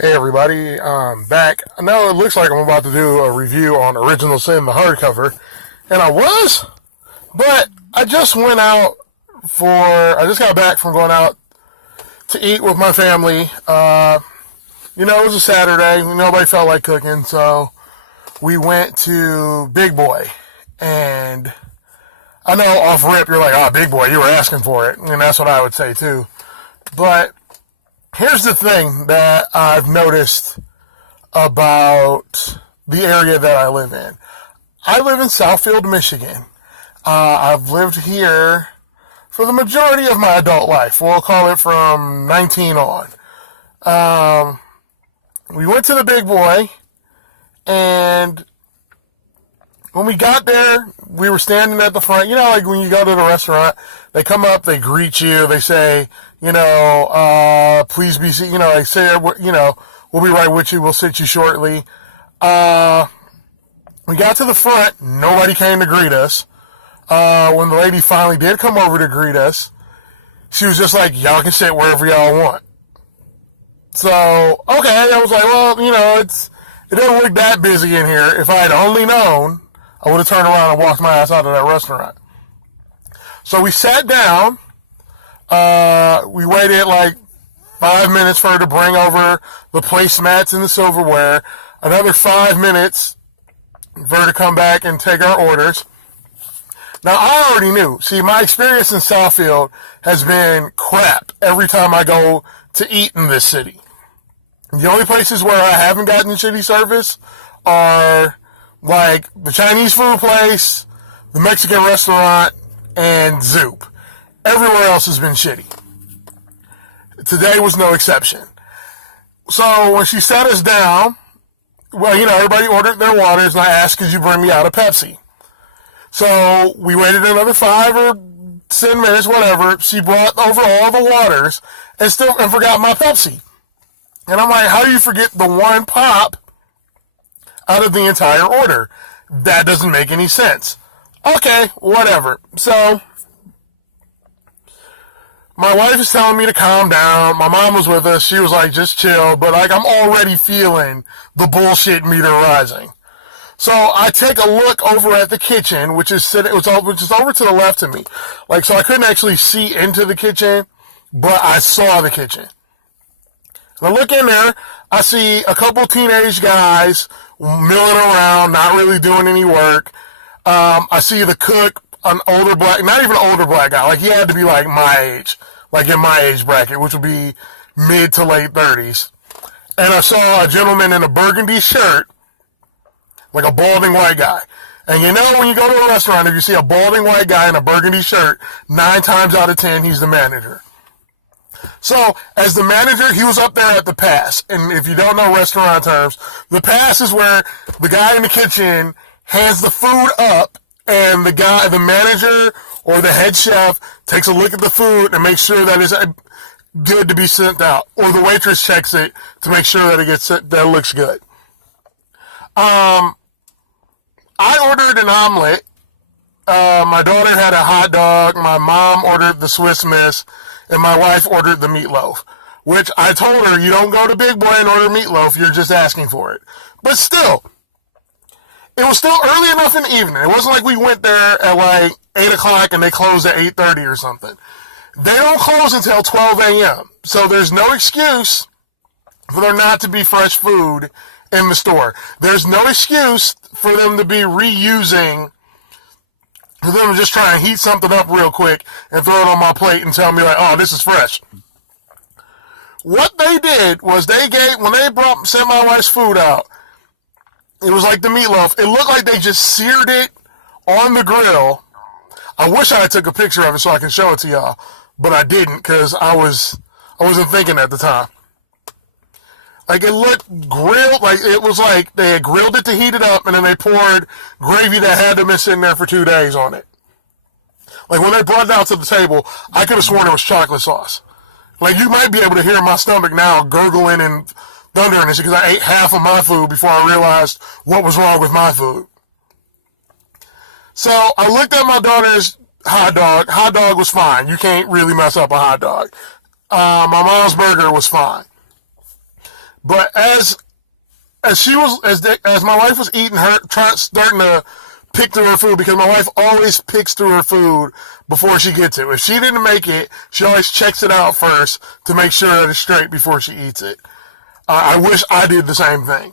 Hey everybody, I'm back. I know it looks like I'm about to do a review on Original Sin, the hardcover, and I was, but I just got back from going out to eat with my family. It was a Saturday, nobody felt like cooking, so we went to Big Boy, and I know off rip you're like, oh, Big Boy, you were asking for it, and that's what I would say too, but here's the thing that I've noticed about the area that I live in. I live in Southfield, Michigan. I've lived here for the majority of my adult life. We'll call it from 19 on. We went to the Big Boy, and when we got there, we were standing at the front. You know, like when you go to the restaurant, they come up, they greet you, they say, please be seated. They say, we'll be right with you, we'll sit you shortly. We got to the front, nobody came to greet us. When the lady finally did come over to greet us, she was just like, y'all can sit wherever y'all want. So, okay, I was like, well, it doesn't look that busy in here. If I had only known, I would have turned around and walked my ass out of that restaurant. So we sat down. We waited like 5 minutes for her to bring over the placemats and the silverware. Another 5 minutes for her to come back and take our orders. Now, I already knew. See, my experience in Southfield has been crap every time I go to eat in this city. The only places where I haven't gotten shitty service are like the Chinese food place, the Mexican restaurant, and Zoop. Everywhere else has been shitty. Today was no exception. So when she sat us down, well, everybody ordered their waters, and I asked, could you bring me out a Pepsi? So we waited another 5 or 10 minutes, whatever. She brought over all the waters and forgot my Pepsi. And I'm like, how do you forget the one pop out of the entire order? That doesn't make any sense. Okay, whatever. So my wife is telling me to calm down. My mom was with us. She was like, just chill. But like, I'm already feeling the bullshit meter rising. So I take a look over at the kitchen, which is over to the left of me. Like, so I couldn't actually see into the kitchen, but I saw the kitchen. And I look in there, I see a couple teenage guys milling around, not really doing any work. I see the cook, an older black, not even an older black guy, like he had to be like my age, like in my age bracket, which would be mid to late 30s. And I saw a gentleman in a burgundy shirt, like a balding white guy. And when you go to a restaurant, if you see a balding white guy in a burgundy shirt, 9 times out of 10, he's the manager. So, as the manager, he was up there at the pass. And if you don't know restaurant terms, the pass is where the guy in the kitchen hands the food up, and the manager or the head chef takes a look at the food and makes sure that it's good to be sent out. Or the waitress checks it to make sure that that it looks good. I ordered an omelet. My daughter had a hot dog. My mom ordered the Swiss Miss. And my wife ordered the meatloaf, which I told her, you don't go to Big Boy and order meatloaf, you're just asking for it. But still, it was still early enough in the evening. It wasn't like we went there at like 8 o'clock and they closed at 8:30 or something. They don't close until 12 a.m. So there's no excuse for there not to be fresh food in the store. There's no excuse for them to be for them to just try and heat something up real quick and throw it on my plate and tell me like, oh, this is fresh. What they did was when they sent my wife's food out, it was like the meatloaf. It looked like they just seared it on the grill. I wish I had took a picture of it so I can show it to y'all, but I didn't because I wasn't thinking at the time. Like, it looked grilled, like it was like they had grilled it to heat it up, and then they poured gravy that had to been sitting there for 2 days on it. Like, when they brought it out to the table, I could have sworn it was chocolate sauce. Like, you might be able to hear my stomach now gurgling and thundering this because I ate half of my food before I realized what was wrong with my food. So, I looked at my daughter's hot dog. Hot dog was fine. You can't really mess up a hot dog. My mom's burger was fine. But as my wife was eating, starting to pick through her food, because my wife always picks through her food before she gets it. If she didn't make it, she always checks it out first to make sure that it's straight before she eats it. I wish I did the same thing.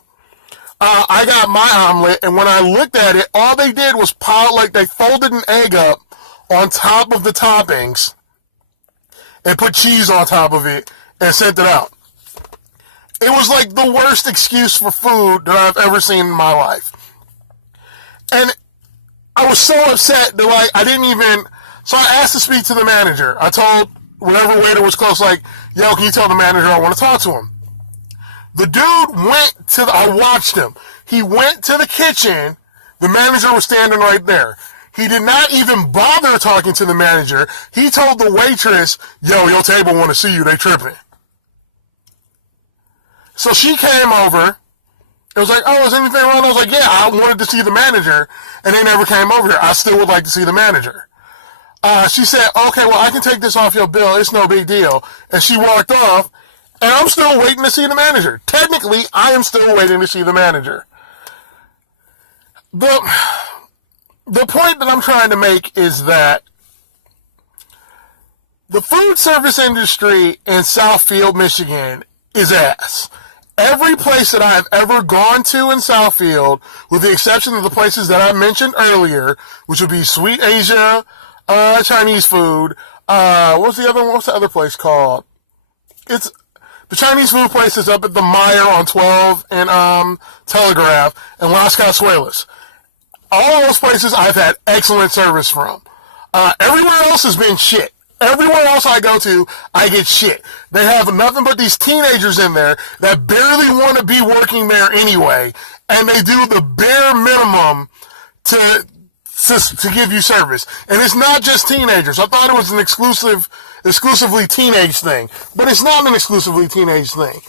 I got my omelet, and when I looked at it, all they did was they folded an egg up on top of the toppings and put cheese on top of it and sent it out. It was like the worst excuse for food that I've ever seen in my life. And I was so upset that I didn't even, so I asked to speak to the manager. I told whatever waiter was close, yo, can you tell the manager I want to talk to him? The dude I watched him. He went to the kitchen. The manager was standing right there. He did not even bother talking to the manager. He told the waitress, yo, your table want to see you. They tripping. So she came over. It was like, oh, is anything wrong? I was like, yeah, I wanted to see the manager, and they never came over here. I still would like to see the manager. She said, okay, well, I can take this off your bill. It's no big deal. And she walked off, and I'm still waiting to see the manager. Technically, I am still waiting to see the manager. The point that I'm trying to make is that the food service industry in Southfield, Michigan is ass. Every place that I've ever gone to in Southfield, with the exception of the places that I mentioned earlier, which would be Sweet Asia, Chinese food, what's the other place called? It's the Chinese food place is up at the Meyer on 12 and Telegraph and Las Casuelas. All those places I've had excellent service from. Everywhere else has been shit. Everywhere else I go to, I get shit. They have nothing but these teenagers in there that barely want to be working there anyway, and they do the bare minimum to give you service. And it's not just teenagers. I thought it was an exclusively teenage thing, but it's not an exclusively teenage thing.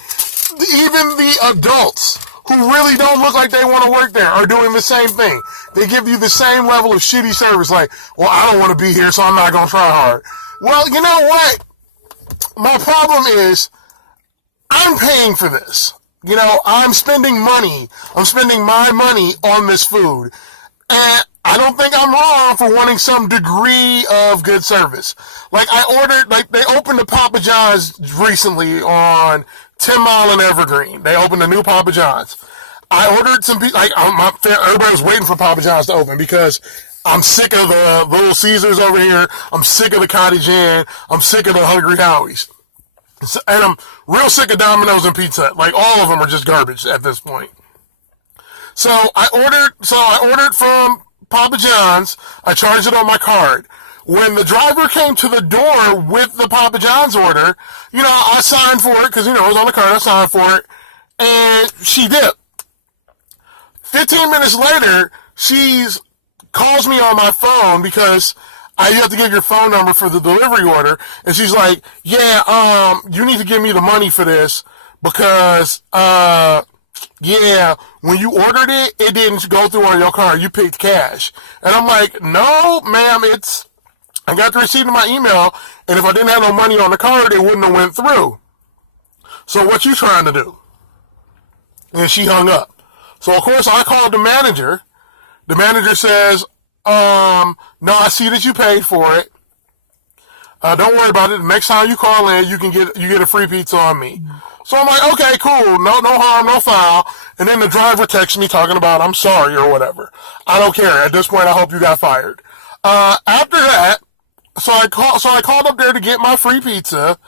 Even the adults who really don't look like they want to work there are doing the same thing. They give you the same level of shitty service, like, well, I don't want to be here, so I'm not going to try hard. Well, you know what? My problem is I'm paying for this. You know, I'm spending money. I'm spending my money on this food. And I don't think I'm wrong for wanting some degree of good service. They opened a Papa John's recently on 10 Mile and Evergreen. They opened a new Papa John's. I ordered some, everybody was waiting for Papa John's to open because I'm sick of the Little Caesars over here. I'm sick of the Cottage Inn. I'm sick of the Hungry Howie's. And I'm real sick of Domino's and Pizza Hut. Like, all of them are just garbage at this point. So I ordered from Papa John's. I charged it on my card. When the driver came to the door with the Papa John's order, I signed for it because, it was on the card. I signed for it. And she dipped. 15 minutes later, she calls me on my phone because you have to give your phone number for the delivery order. And she's like, yeah, you need to give me the money for this because, when you ordered it, it didn't go through on your card. You picked cash. And I'm like, no, ma'am, I got the receipt in my email, and if I didn't have no money on the card, it wouldn't have went through. So what you trying to do? And she hung up. So, of course, I called the manager. The manager says, no, I see that you paid for it. Don't worry about it. The next time you call in, you get a free pizza on me. So I'm like, okay, cool. No harm, no foul. And then the driver texts me talking about I'm sorry or whatever. I don't care. At this point, I hope you got fired. After that, so I called up there to get my free pizza,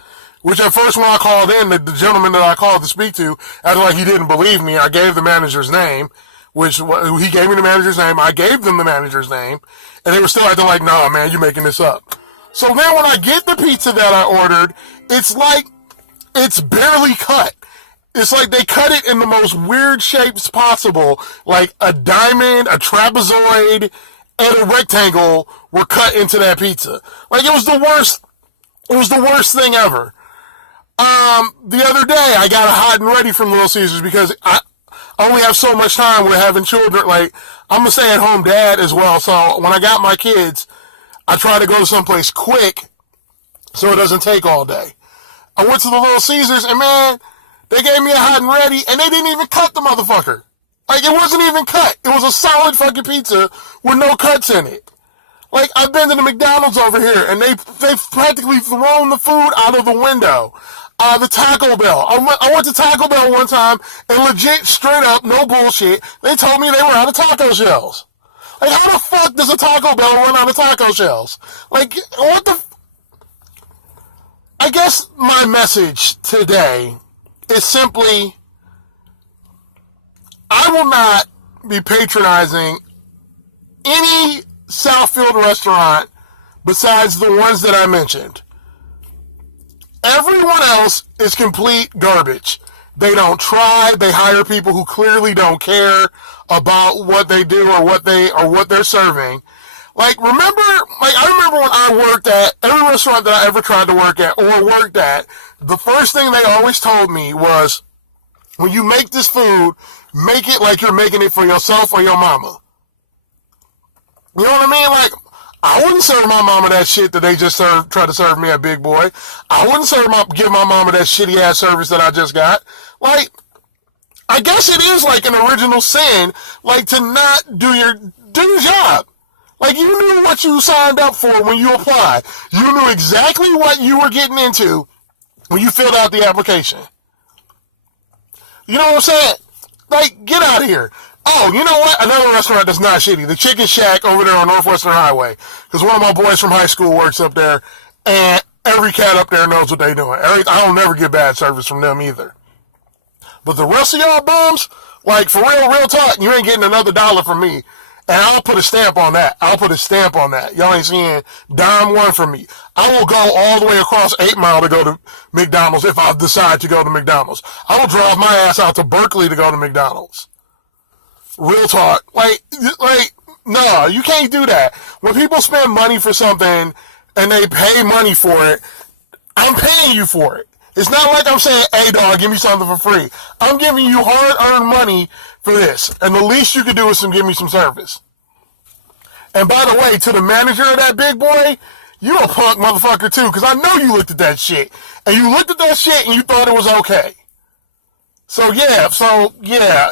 which at first when I called in, the gentleman that I called to speak to acted like he didn't believe me. I gave the manager's name, he gave me the manager's name. I gave them the manager's name, and they were still acting like, nah, man, you're making this up. So then when I get the pizza that I ordered, it's like it's barely cut. It's like they cut it in the most weird shapes possible, like a diamond, a trapezoid, and a rectangle were cut into that pizza. Like, it was the worst. It was the worst thing ever. The other day, I got a hot and ready from Little Caesars because I only have so much time with having children. Like, I'm a stay-at-home dad as well, so when I got my kids, I try to go to someplace quick so it doesn't take all day. I went to the Little Caesars, and man, They gave me a hot and ready, and they didn't even cut the motherfucker. Like, it wasn't even cut. It was a solid fucking pizza with no cuts in it. Like, I've been to the McDonald's over here, and they've practically thrown the food out of the window. The Taco Bell. I went to Taco Bell one time, and legit, straight up, no bullshit, they told me they were out of taco shells. Like, how the fuck does a Taco Bell run out of taco shells? Like, what the... I guess my message today is simply, I will not be patronizing any Southfield restaurant besides the ones that I mentioned. Everyone else is complete garbage. They don't try. They hire people who clearly don't care about what they do or what they're serving. Like, I remember when I worked at every restaurant that I ever tried to work at or worked at, the first thing they always told me was, when you make this food, make it like you're making it for yourself or your mama. You know what I mean? Like, I wouldn't serve my mama that shit that they just try to serve me at Big Boy. I wouldn't give my mama that shitty ass service that I just got. Like, I guess it is like an original sin, like, to not do your job. Like, you knew what you signed up for when you applied. You knew exactly what you were getting into when you filled out the application. You know what I'm saying? Like, get out of here. Oh, you know what? Another restaurant that's not shitty. The Chicken Shack over there on Northwestern Highway. Because one of my boys from high school works up there, and every cat up there knows what they're doing. I don't never get bad service from them either. But the rest of y'all bums, like, for real talk, you ain't getting another dollar from me. And I'll put a stamp on that. Y'all ain't seeing dime one from me. I will go all the way across 8 Mile to go to McDonald's if I decide to go to McDonald's. I will drive my ass out to Berkeley to go to McDonald's. Real talk. Like, no, you can't do that. When people spend money for something and they pay money for it, I'm paying you for it. It's not like I'm saying, hey, dog, give me something for free. I'm giving you hard-earned money for this. And the least you can do is give me some service. And by the way, to the manager of that Big Boy, you a punk motherfucker too, because I know you looked at that shit. And you looked at that shit and you thought it was okay. So yeah,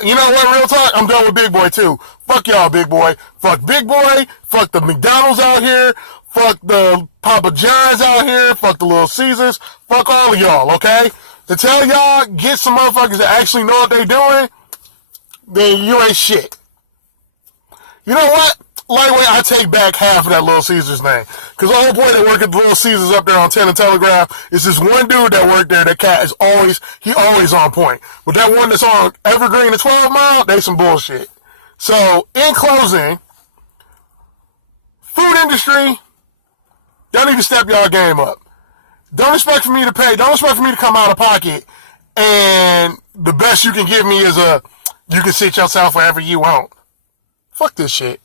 you know what, real talk, I'm done with Big Boy too. Fuck y'all, Big Boy. Fuck Big Boy. Fuck the McDonald's out here. Fuck the Papa John's out here. Fuck the Little Caesars. Fuck all of y'all, okay? To tell y'all, get some motherfuckers that actually know what they doing, then you ain't shit. You know what? Lightweight, I take back half of that Little Caesars name. Because the old boy that worked at the Little Caesars up there on 10 and Telegraph is this one dude that worked there. That cat is always on point. But that one that's on Evergreen and 12 Mile, they some bullshit. So, in closing, food industry, y'all need to step y'all game up. Don't expect for me to pay. Don't expect for me to come out of pocket. And the best you can give me is you can sit yourself wherever you want. Fuck this shit.